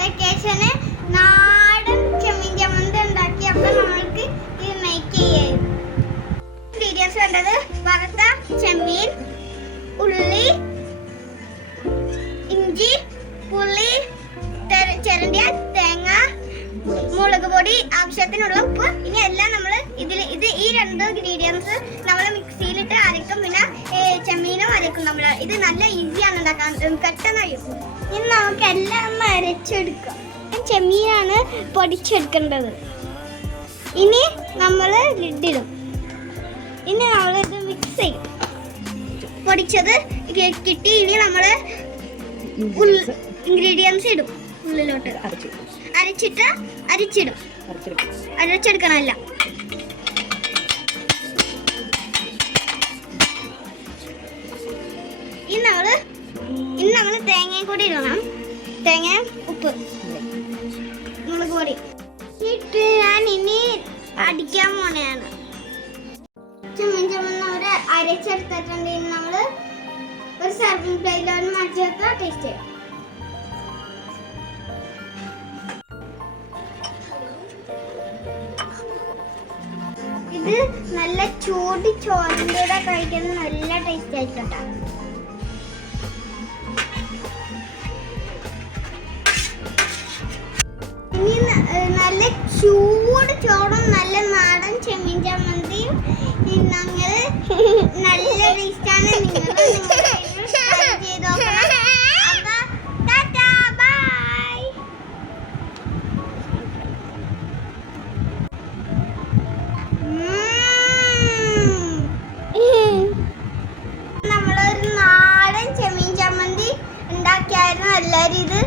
റിലേഷന് നാടൻ ചെമ്മീൻ ചമ്മന്തി ഉണ്ടാക്കി. അപ്പൊ നമ്മൾക്ക് ഇത് മേക്ക് ചെയ്യാം. ഇൻഗ്രീഡിയൻസ് കണ്ടത് വറുത്ത ചെമ്മീൻ ഉള്ളി ഇഞ്ചി പുളി ചിരണ്ടിയ തേങ്ങ മുളക് പൊടി ആവശ്യത്തിനുള്ള ഉപ്പ്. ഇനി എല്ലാം നമ്മൾ ഇതിൽ ഇത് ഈ രണ്ട് ഇൻഗ്രീഡിയൻസ് നമ്മൾ മിക്സിയിലിട്ട് അരക്കും പിന്നെ ചെമ്മീനും അരക്കും നമ്മൾ ഇത് നല്ല ഉണ്ടാക്കാൻ പെട്ടെന്ന് അരക്കും ഇനി നമുക്ക് എല്ലാം ഒന്ന് അരച്ചെടുക്കാം ചെമ്മീനാണ് പൊടിച്ചെടുക്കേണ്ടത്. ഇനി നമ്മൾ ലിഡിടും. ഇനി നമ്മൾ ഇത് മിക്സ് ചെയ്യും. പൊടിച്ചത് കിട്ടി ഇനി നമ്മൾ ഇൻഗ്രീഡിയൻസ് ഇടും. ഉള്ളിലോട്ട്. അരച്ചു അരച്ചിട്ട് അരിച്ചിടും. അരച്ചെടുക്കും. അരച്ചെടുക്കണമല്ല. ഇനി നമ്മൾ തേങ്ങയും കൂടി ഇടണം. തേങ്ങ ഉപ്പ്. മുളക് പൊടി. ഇട്ട് ഞാൻ ഇനി അടിക്കാൻ പോണെയാണ്. ചുമൻ ചുമന്ന് അവർ അരച്ചെടുത്തിട്ടുണ്ട്. ഇനി നമ്മൾ ഒരു സർവിങ് പ്ലേറ്റിലോട്ട് മാറ്റി വെക്കുക. ടേസ്റ്റ് ചെയ്യാം. ഇത് നല്ല ചൂട് ചോറിന്റെ കൂടെ കഴിക്കുന്നത് നല്ല ടേസ്റ്റ് ആയിട്ടാ നല്ല ചൂട് ചോറും നല്ല നാടൻ ചെമ്മീൻ ചമ്മന്തിയും. ഞങ്ങൾ നല്ല ടേസ്റ്റാണ് ചെയ്ത് നാടൻ ചെമ്മീൻ ചമ്മന്തി ഉണ്ടാക്കിയായിരുന്നു. എല്ലാവരും ഇത്